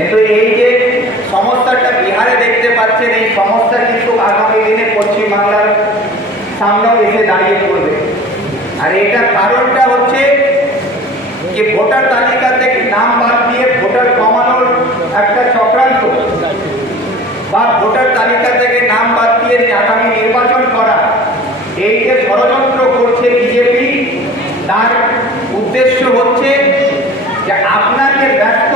কিন্তু এই যে সমস্যাটা বিহারে দেখতে পাচ্ছেন, এই সমস্যা কিন্তু আগামী দিনে পশ্চিমবাংলার সামনেও এসে দাঁড়িয়ে পড়বে। আর এটা কারণটা হচ্ছে যে ভোটার তালিকা থেকে নাম বাদ দিয়ে ভোটার কমানোর একটা চক্রান্ত। বা ভোটার তালিকা থেকে নাম বাদ দিয়ে আগামী নির্বাচন করা, এই যে ষড়যন্ত্র করছে বিজেপি, তার উদ্দেশ্য হচ্ছে যে আপনাকে ব্যস্ত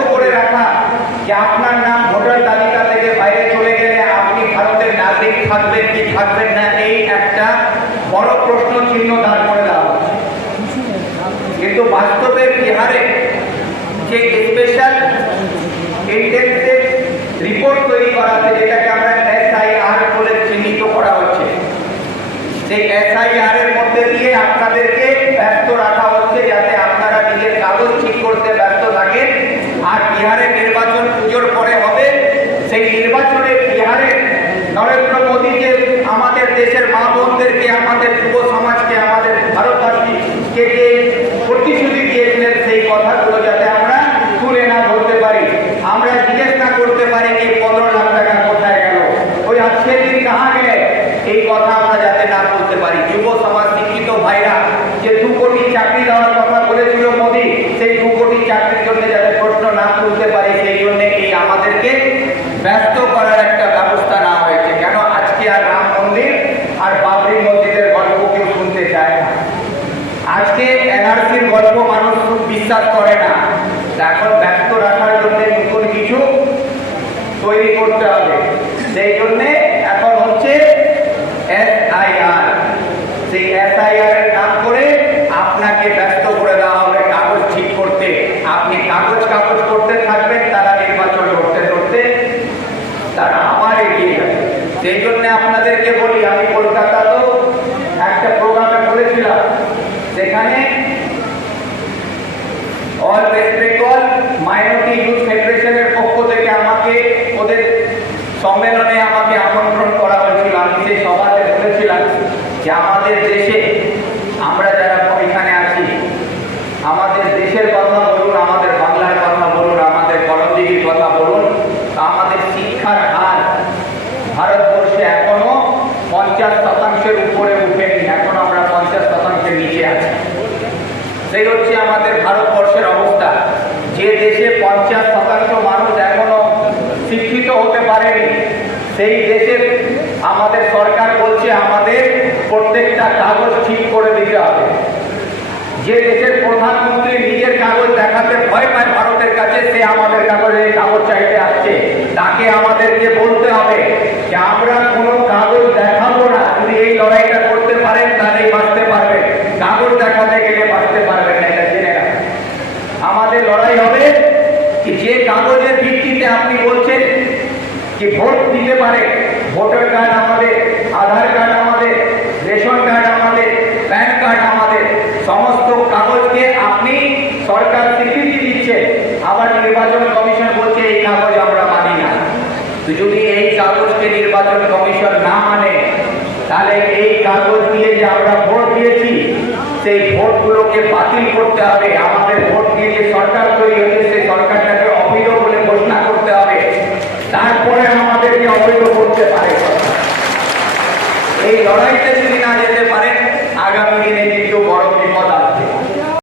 যে আপনার নাম ভোটার তালিকা থেকে বাইরে চলে গেলে আপনি ভারতের নাগরিক থাকবেন কি থাকবেন না, এই একটা বড় প্রশ্ন চিহ্ন দাঁড় করে দেওয়া কিন্তু বাস্তবে বিহারে যে স্পেশাল রিপোর্ট তৈরি করা হচ্ছে, যেটাকে আমরা এসআইআর বলে চিহ্নিত করা হচ্ছে, সেই এসআইআর এর মধ্যে দিয়ে আপনাদেরকে ব্যস্ত রাখা হচ্ছে যাতে আপনারা নিজের কাগজ ঠিক করতে ব্যস্ত থাকেন আর বিহারের নির্বাচন পুজোর পরে হবে। সেই নির্বাচনে বিহারে নরেন্দ্র মোদী যে আমাদের দেশের মা বোনদেরকে, আমাদের যুব সমাজকে, আমাদের ভারতবাসীকে যে প্রতিশ্রুতি দিয়েছিলেন সেই কথাগুলো যাতে আমরা তুলে না ধরতে পারি। আমরা জিজ্ঞেস না করতে পারি যে পনেরো লাখ টাকা কোথায় গেল। ওই আজকের দিন কাহা গেলে এই কথা আমরা যাতে না বলতে পারি যুব সমাজ শিক্ষিত ভাইরা যে দু কোটি চাকরি দেওয়ার কথা বলেছিল মোদী সেই দু কোটি চাকরির জন্য যাতে প্রশ্ন না তুলতে পারি সেই জন্য এই আমাদেরকে ব্যস্ত করার একটা ব্যবস্থা না হয়েছে কেন আজকে আর রাম মন্দির আর বাবরি মসজিদের গল্প কেউ শুনতে চায় না আজকে এনআরসির গল্প মানুষ খুব বিশ্বাস করে না তা এখন ব্যস্ত রাখার জন্য নতুন কিছু তৈরি করতে হবে। সেই জন্যে এখন হচ্ছে এসআইআর সেই এসআইআর এর নাম করে আপনাকে ব্যস্ত করে দেওয়া হবে কাগজ ঠিক করতে। আপনি কাগজ কাগজ করতে থাকবেন, তারা নির্বাচন করতে করতে তারা আবার এগিয়ে যাবে। সেই জন্য আপনাদেরকে বলি, আমি কলকাতাতেও একটা প্রোগ্রামে বলেছিলাম সেখানে all West Bengal minority youth ফেডারেশনের পক্ষ থেকে আমাকে ওদের সম্মেলনে আমাকে আমন্ত্রণ করা হয়েছিল। আমি সেই সভাতে বলেছিলাম যে আমাদের দেশে আমরা যারা এখানে আছি, আমাদের দেশের কথা বলুন, আমাদের বাংলার কথা বলুন, আমাদের করমদিঘির কথা বলুন, আমাদের শিক্ষার হার ভারতবর্ষে এখনও পঞ্চাশ শতাংশের উপরে উঠেনি, এখন আমরা পঞ্চাশ শতাংশের নিচে আছি। সেই হচ্ছে আমাদের ভারতবর্ষের অবস্থা যে দেশে পঞ্চাশ শতাংশ মানুষ এখনও শিক্ষিত হতে পারেনি, সেই দেশের আমাদের সরকার বলছে আমাদের প্রত্যেকটা কাগজ ঠিক করে দিতে হবে। যে দেশের প্রধানমন্ত্রী নিজের কাগজ দেখাতে ভয় পায় ভারতের কাছে সে আমাদের কাগজে কাগজ চাইতে আসছে তাকে আমাদেরকে বলতে হবে যে আমরা কোনো কাগজ দেখাবো না যদি এই লড়াইটা করতে পারেন তাহলেই বাঁচতে পারবেন কাগজ দেখাতে গেলে বাঁচতে পারবেন না এটা জেনে রাখুন আমাদের লড়াই হবে। যে কাগজের ভিত্তিতে আপনি বলছেন কি ভোট দিতে পারে, ভোটার কার্ড আমাদের, আধার কার্ড আমাদের, রেশন কার্ড আমাদের, প্যান কার্ড আমাদের, সমস্ত কাগজকে আপনি সরকার স্বীকৃতি দিচ্ছে, আবার নির্বাচন কমিশন বলছে এই কাগজ আমরা মানি না। তো যদি এই কাগজকে নির্বাচন কমিশন না মানে তাহলে এই কাগজ দিয়ে যে আমরা ভোট দিয়েছি, সেই ভোটগুলোকে বাতিল করতে হবে। করতে পারে এই লড়াইটা